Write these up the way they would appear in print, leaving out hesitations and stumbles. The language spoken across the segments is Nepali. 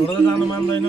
छोडेर जानु मान्दैन।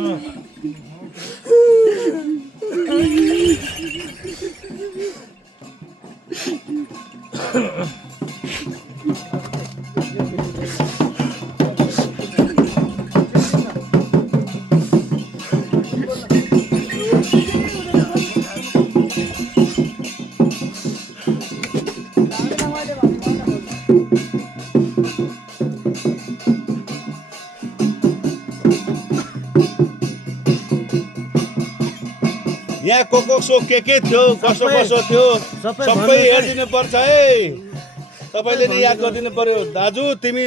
यहाँ को के थियो कसो थियो सबै हेरिदिनु पर्छ है। तपाईँले नि याद गरिदिनु पर्यो। दाजु तिमी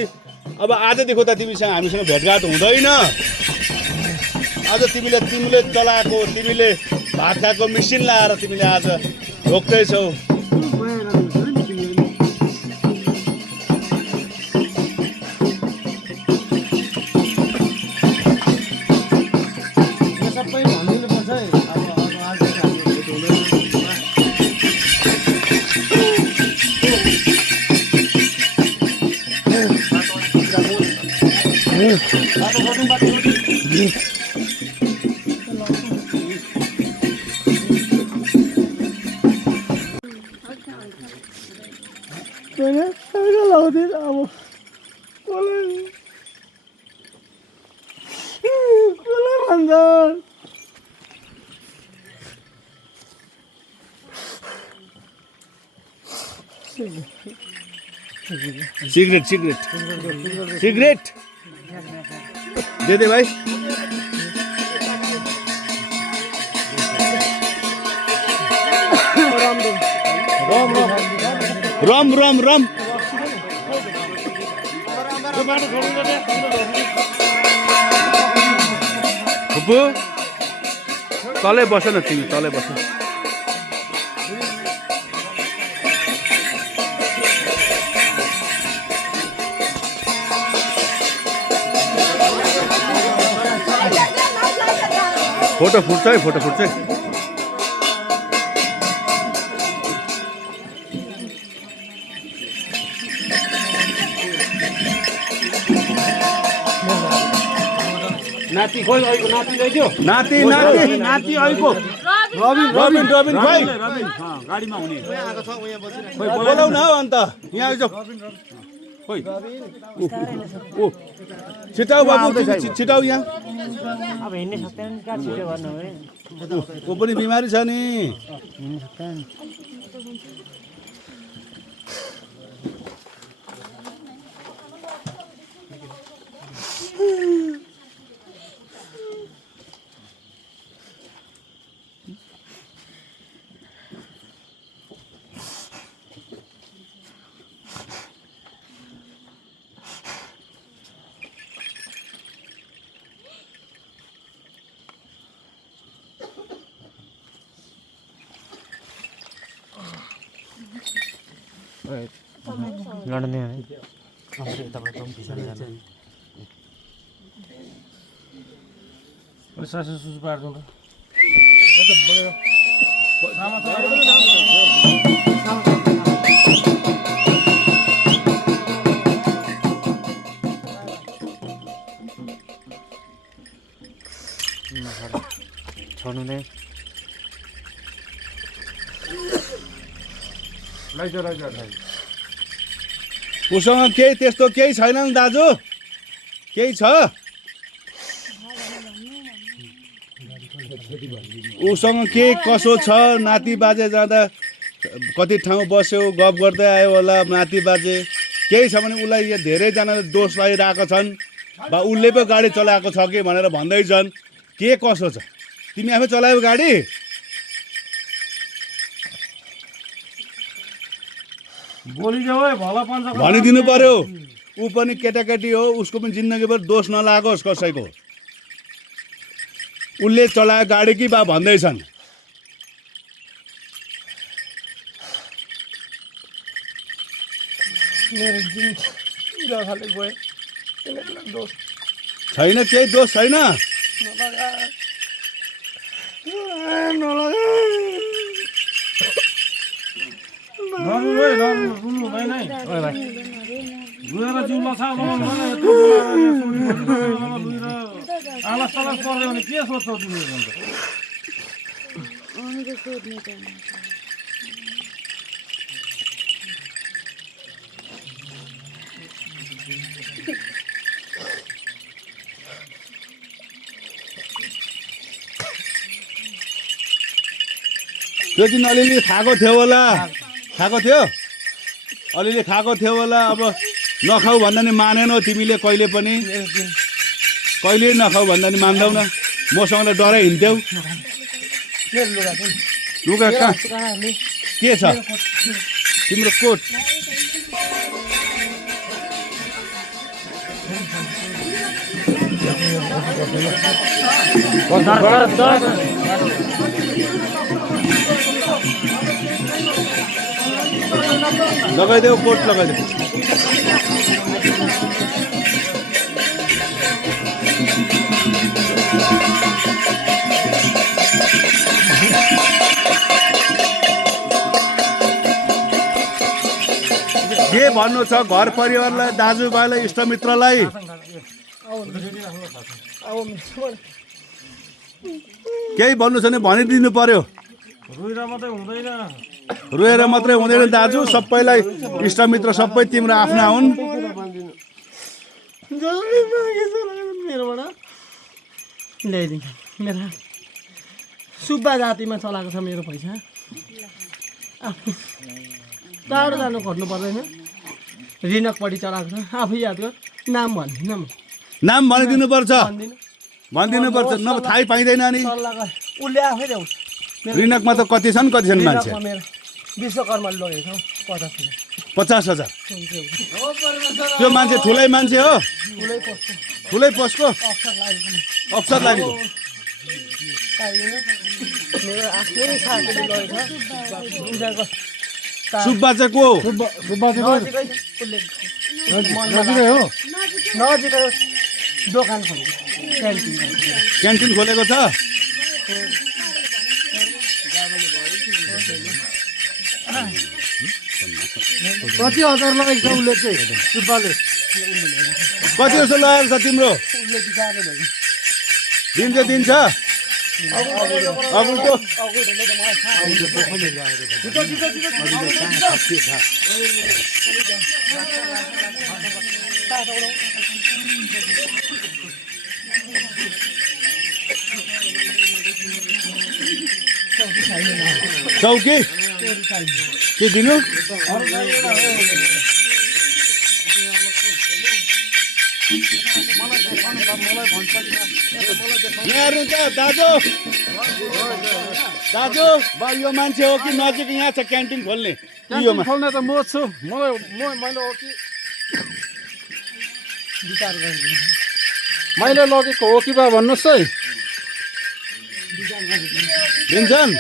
अब आजदेखि त तिमीसँग हामीसँग भेटघाट हुँदैन। आज तिमीले चलाएको तिमीले भात खाएको मिसिन लाएर तिमीले आज ढोक्दैछौ। सिगरेट दे दे भाई। रम रम रम फुपू तलै बस न तिमी तलै बस। फोटो फुट्छ है फोटो फुट्छ है। नाति खोइ अहिको नाति ल्याइदियो। नाति नाति नाति अहिको रबिन रबिन रबिन खोइ गाडीमा हुने खोइ बोलाउ न हौ अन्त यहाँ आइज खोइ ओ छिटाउ बाबु छिटाउ यहाँ। अब हिँड्नै सक्दैन कहाँ छिटो गर्नु है। को पनि बिमारी छ नि। हिँड्नु सक्दैन। लड्ने है सासु सुसु पार्छौँ त। छोड्नु नै उसँग केही त्यस्तो केही छैन नि दाजु केही छ उसँग के कसो छ। नाति बाजे जाँदा कति ठाउँ बस्यो गफ गर्दै आयो होला नाति बाजे केही छ भने उसलाई यहाँ धेरैजनाले दोष लगाइरहेका छन् बा उसले पो गाडी चलाएको छ कि भनेर भन्दैछन्। के कसो छ तिमी आफै चलायौ गाडी। भनिदिनु पर्यो। ऊ पनि केटाकेटी हो उसको पनि जिन्दगीभर दोष नलागोस् कसैको। उसले चलायो गाडी कि बा भन्दैछन्। छैन केही दोष छैन। आलास तलास पर्यो भने के सोध्छौ तिमीले भन्दा त्यो दिन अलिअलि खाएको थियो होला अलिअलि खाएको थियो होला अब नखाऊ भन्दा नि मानेनौ तिमीले कहिले पनि कहिले नखाऊ भन्दा नि मान्दैनौ न मसँग त डरै हिँड्थ्यौ लुगा कहाँ के छ तिम्रो कोट लगाइदेऊ कोट लगाइदेऊ के भन्नु छ घर परिवारलाई दाजुभाइलाई इष्टमित्रलाई केही भन्नु छ भने भनिदिनु पर्यो रोएर मात्रै हुँदैन दाजु सबैलाई इष्टमित्र सबै तिम्रो आफ्ना हुन् ल्याइदिन्छ मेरो सुब्बा जातिमा चलाएको छ मेरो पैसा टाढो जानु खोज्नु पर्दैन ऋणकपट्टि चलाएको छ आफै याद गर नाम भन्दिनँ नाम भनिदिनु पर्छ भनिदिनु पर्छ नभए थाहै पाइँदैन नि उसले आफै ल्याउँछ ऋणकमा त कति छन् मान्छे मेरो विश्वकर्माले लगेको छ 50,000 त्यो मान्छे ठुलै मान्छे हो ठुलै पोस्टको अफसर लागेको मेरो आफ्नै साथीले लगेको छ सुब्बा चाहिँ को हो नजिकै दोकान खोलेको क्यान्टिन खोलेको छ कति हजार लगाएको छ उसले चाहिँ सुब्बाले कति जस्तो लगाएको छ तिम्रो दिन्छ अबको चौकी के दिनु यहाँ त दाजु यो मान्छे हो कि नजिक यहाँ छ क्यान्टिन खोल्ने खोल्ने त म छु मैले हो कि मैले लगेको हो कि बा भन्नुहोस् है दिन्छन्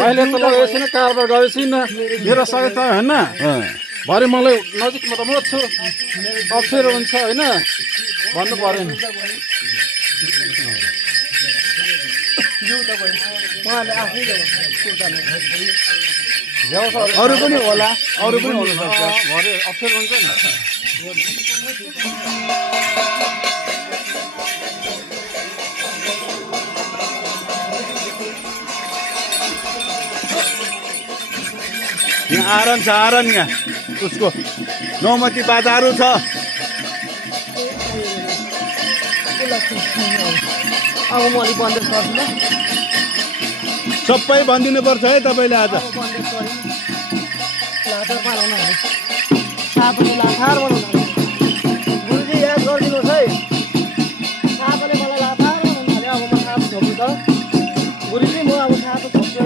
मैले त लगेको छैन कारोबार गरेको छुइनँ मेरो सहायता होइन भरे मलाई नजिकमा त म छु अप्ठ्यारो हुन्छ होइन भन्नु पऱ्यो नि अरू पनि होला भरे अप्ठ्यारो हुन्छ नि यहाँ आरन यहाँ उसको नौमती बाजाहरू छ अब म अलिक बन्देज गर्छु ल सबै भनिदिनु पर्छ है तपाईँले आज बन्देज गऱ्यो लाचार पालाउनु हाल्यो सापले लाचार बनाउनु हाल्यो गुरुजी याद गरिदिनुहोस् है सापले मलाई लाचार बनाउनु हाल्यो अब म साप छोप्छु त गुरुजी म अब साप छोप्छु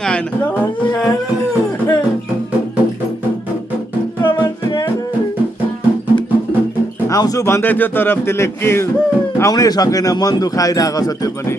होइन आउँछु भन्दै थियो तर त्यसले के आउनै सकेन मन दुखाइरहेको छ त्यो पनि